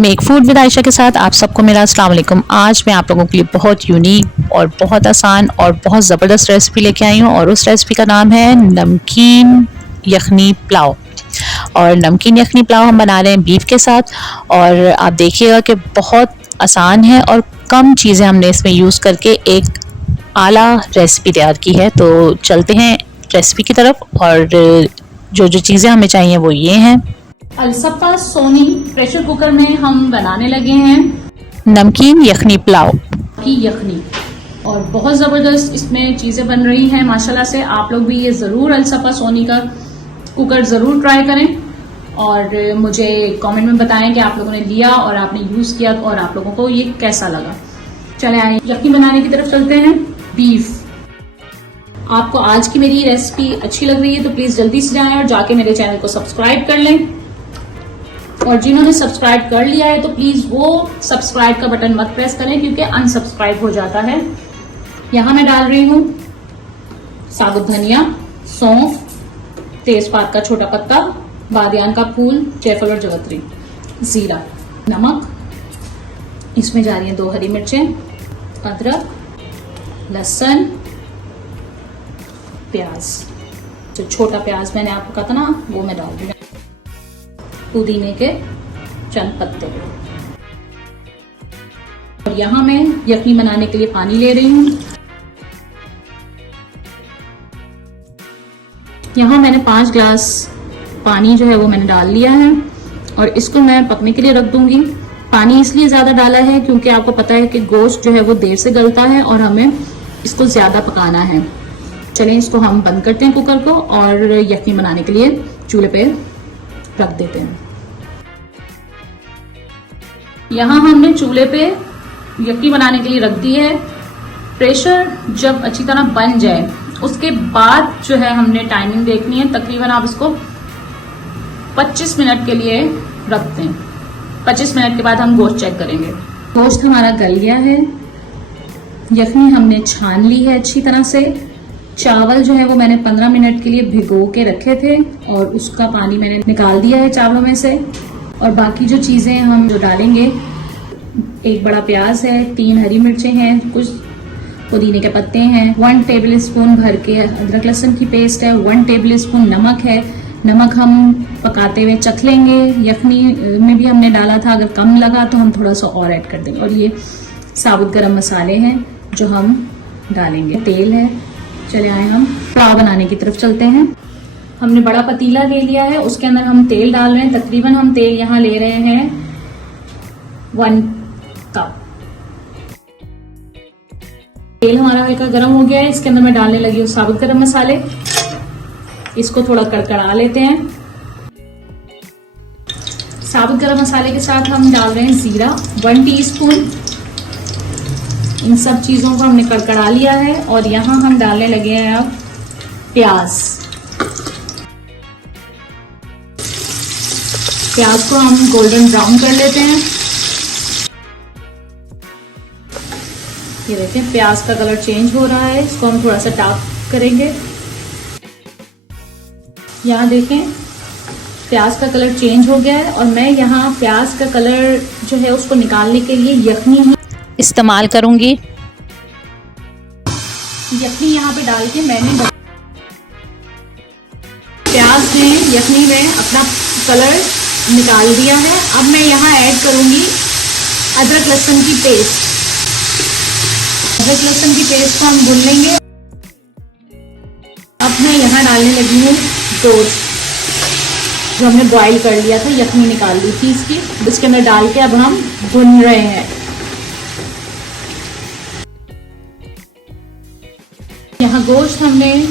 Make food with Ayesha के साथ आप सबको मेरा अस्सलाम वालेकुम। आज मैं आप लोगों के लिए बहुत यूनिक और बहुत आसान और बहुत ज़बरदस्त रेसिपी लेके आई हूँ और उस रेसिपी का नाम है नमकीन यखनी पुलाव। और नमकीन यखनी पुलाव हम बना रहे हैं बीफ के साथ और आप देखिएगा कि बहुत आसान है और कम चीज़ें हमने इसमें यूज़ करके एक आला रेसिपी तैयार की है। तो चलते हैं रेसिपी की तरफ और जो जो चीज़ें हमें चाहिए वो ये हैं। अलसप्पा सोनी प्रेशर कुकर में हम बनाने लगे हैं नमकीन यखनी पुलाव की यखनी और बहुत ज़बरदस्त इसमें चीज़ें बन रही हैं माशाल्लाह से। आप लोग भी ये ज़रूर अलसप्पा सोनी का कुकर ज़रूर ट्राई करें और मुझे कमेंट में बताएं कि आप लोगों ने लिया और आपने यूज़ किया और आप लोगों को ये कैसा लगा। चले आए यखनी बनाने की तरफ चलते हैं। बीफ, आपको आज की मेरी रेसिपी अच्छी लग रही है तो प्लीज़ जल्दी से जाएं और जाके मेरे चैनल को सब्सक्राइब कर लें और जिन्होंने सब्सक्राइब कर लिया है तो प्लीज वो सब्सक्राइब का बटन मत प्रेस करें क्योंकि अनसब्सक्राइब हो जाता है। यहां मैं डाल रही हूं साबुत धनिया, सौंफ, तेजपात का छोटा पत्ता, बादियान का फूल, जायफल और जवित्री, जीरा, नमक। इसमें जा रही हैं 2 हरी मिर्चें, अदरक, लहसुन, प्याज। जो छोटा प्याज मैंने आपको कहा था ना वो मैं डाल दूंगी, पुदीने के चंद पत्ते। और यहां मैं यखनी बनाने के लिए पानी ले रही हूं। यहां मैंने 5 ग्लास पानी जो है वो मैंने डाल लिया है और इसको मैं पकने के लिए रख दूंगी। पानी इसलिए ज्यादा डाला है क्योंकि आपको पता है कि गोश्त जो है वो देर से गलता है और हमें इसको ज्यादा पकाना है। चलें इसको हम बंद करते हैं कुकर को और यखनी बनाने के लिए चूल्हे पे रख देते हैं। यहाँ हमने चूल्हे पे यखनी बनाने के लिए रख दी है। प्रेशर जब अच्छी तरह बन जाए उसके बाद जो है हमने टाइमिंग देखनी है। तकरीबन आप इसको 25 मिनट के लिए रखते हैं। 25 मिनट के बाद हम गोश्त चेक करेंगे। गोश्त हमारा गल गया है, यखनी हमने छान ली है अच्छी तरह से। चावल जो है वो मैंने 15 मिनट के लिए भिगो के रखे थे और उसका पानी मैंने निकाल दिया है चावलों में से। और बाकी जो चीज़ें हम जो डालेंगे, 1 बड़ा प्याज है, 3 हरी मिर्चें हैं, कुछ पुदीने के पत्ते हैं, 1 टेबल स्पून भर के अदरक लहसुन की पेस्ट है, 1 टेबल स्पून नमक है। नमक हम पकाते हुए चख लेंगे, यखनी में भी हमने डाला था, अगर कम लगा तो हम थोड़ा सा और ऐड कर देंगे। और ये साबुत गरम मसाले हैं जो हम डालेंगे। तेल है। चले आए हम पुलाव बनाने की तरफ चलते हैं। हमने बड़ा पतीला ले लिया है, उसके अंदर हम तेल डाल रहे हैं। तकरीबन हम तेल यहाँ ले रहे हैं 1 कप। तेल हमारा हल्का गर्म हो गया है, इसके अंदर मैं डालने लगी हूँ साबुत गरम मसाले। इसको थोड़ा कड़कड़ा लेते हैं। साबुत गरम मसाले के साथ हम डाल रहे हैं जीरा 1 टीस्पून। इन सब चीजों को हमने कड़कड़ा लिया है और यहाँ हम डालने लगे हैं अब प्याज। प्याज को हम गोल्डन ब्राउन कर लेते हैं। ये देखें प्याज का कलर चेंज हो रहा है, इसको हम थोड़ा सा डार्क करेंगे। यहाँ देखें प्याज का कलर चेंज हो गया है और मैं यहाँ प्याज का कलर जो है उसको निकालने के लिए यखनी ही इस्तेमाल करूंगी। यखनी यहाँ पे डाल के मैंने प्याज में यखनी में अपना कलर निकाल दिया है। अब मैं यहाँ ऐड करूंगी अदरक लहसुन की पेस्ट। अदरक लहसुन की पेस्ट को हम भून लेंगे। अब मैं यहाँ डालने लगी हूँ गोश्त जो हमने बॉईल कर लिया था, यखनी निकाल ली थी इसकी। इसके अंदर डाल के अब हम भून रहे हैं। यहाँ गोश्त हमने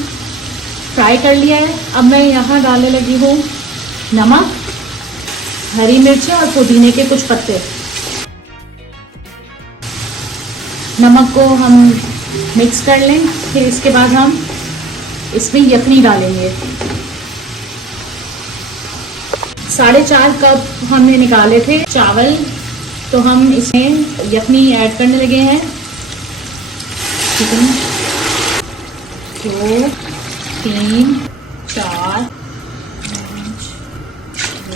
फ्राई कर लिया है। अब मैं यहाँ डालने लगी हूँ नमक, हरी मिर्चें और पुदीने के कुछ पत्ते। नमक को हम मिक्स कर लें। फिर इसके बाद हम इसमें यखनी डालेंगे। 4.5 कप हमने निकाले थे चावल, तो हम इसमें यखनी ऐड करने लगे हैं। 2 3 4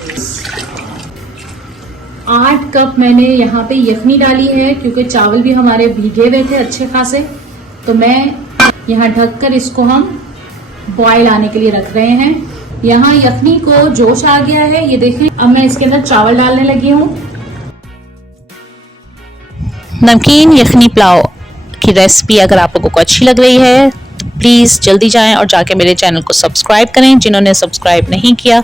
5 8 कप मैंने यहाँ पे यखनी डाली है, क्योंकि चावल भी हमारे भीगे हुए थे अच्छे खासे। तो मैं यहाँ ढककर इसको हम बॉयल आने के लिए रख रहे हैं। यहाँ यखनी को जोश आ गया है, ये देखें। अब मैं इसके अंदर चावल डालने लगी हूँ। नमकीन यखनी पुलाव की रेसिपी अगर आप लोगों को अच्छी लग रही है तो प्लीज़ जल्दी जाएं और जाके मेरे चैनल को सब्सक्राइब करें। जिन्होंने सब्सक्राइब नहीं किया,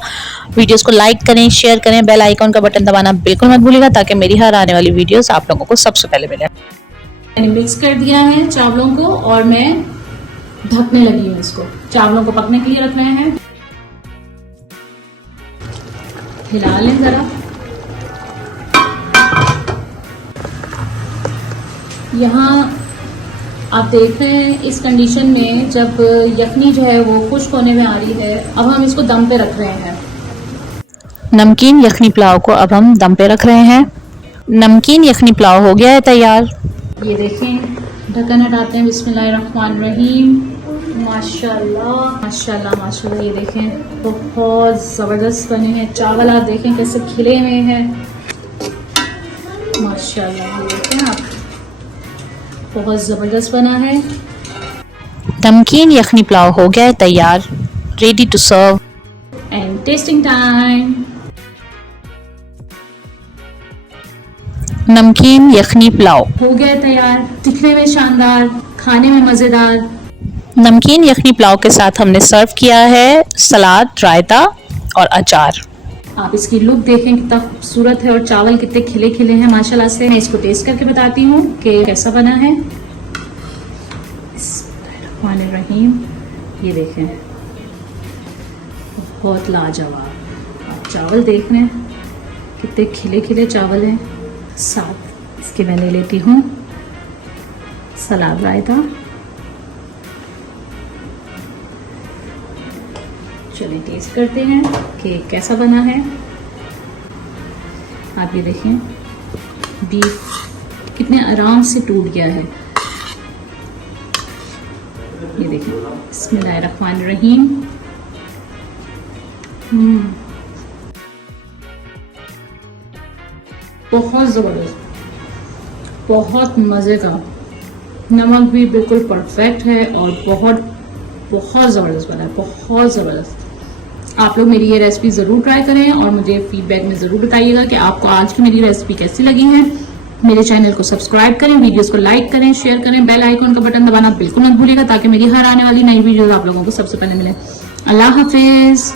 वीडियोस को लाइक करें, शेयर करें, बेल आइकॉन का बटन दबाना बिल्कुल मत भूलिएगा, ताकि मेरी हर आने वाली वीडियोस आप लोगों को सबसे पहले मिले। मैंने मिक्स कर दिया है चावलों को और मैं ढकने लगी हूँ इसको। चावलों को पकने के लिए रख रहे हैं। हिला लें जरा। यहाँ आप देख रहे हैं इस कंडीशन में जब यखनी जो है वो खुश्क होने में आ रही है, अब हम इसको दम पे रख रहे हैं। नमकीन यखनी पुलाव को अब हम दम पे रख रहे हैं। नमकीन यखनी पुलाव हो गया है तैयार। ये देखें, ढक्कन हटाते हैं। बिस्मिल्लाहिर्रहमानिर्रहीम। माशाल्लाह माशाल्लाह माशाल्लाह। ये देखें, बहुत ज़बरदस्त बने हैं चावल। आप देखें कैसे खिले हुए हैं, माशाल्लाह। ये देखें आप, बहुत ज़बरदस्त बना है। नमकीन यखनी पुलाव हो गया है तैयार, ready to serve. And testing time. नमकीन यखनी पुलाव हो गया तैयार, दिखने में शानदार, खाने में मज़ेदार। नमकीन यखनी पुलाव के साथ हमने सर्व किया है सलाद, रायता और अचार। आप इसकी लुक देखें कितना खूबसूरत है और चावल कितने खिले खिले हैं माशाल्लाह से। मैं इसको टेस्ट करके बताती हूँ कि कैसा बना है। बिस्मिल्लाहिर्रहमानिर्रहीम। ये देखें, बहुत लाजवाब। आप चावल देख रहे हैं कितने खिले खिले चावल हैं। साथ इसके मैंने लेती हूँ सलाद, रायता। चलिए टेस्ट करते हैं कि कैसा बना है। आप ये देखें, बीफ कितने आराम से टूट गया है। ये देखें, बिस्मिल्लाहिर्रहमानिर्रहीम। बहुत ज़बरदस्त, बहुत मज़े का। नमक भी बिल्कुल परफेक्ट है और बहुत बहुत ज़बरदस्त बना है, बहुत ज़बरदस्त। आप लोग मेरी ये रेसिपी ज़रूर ट्राई करें और मुझे फीडबैक में ज़रूर बताइएगा कि आपको आज की मेरी रेसिपी कैसी लगी है। मेरे चैनल को सब्सक्राइब करें, वीडियोस को लाइक करें, शेयर करें, बेल आइकॉन का बटन दबाना बिल्कुल मत भूलिएगा, ताकि मेरी हर आने वाली नई वीडियोस आप लोगों को सबसे पहले मिले। अल्लाह हाफिज़।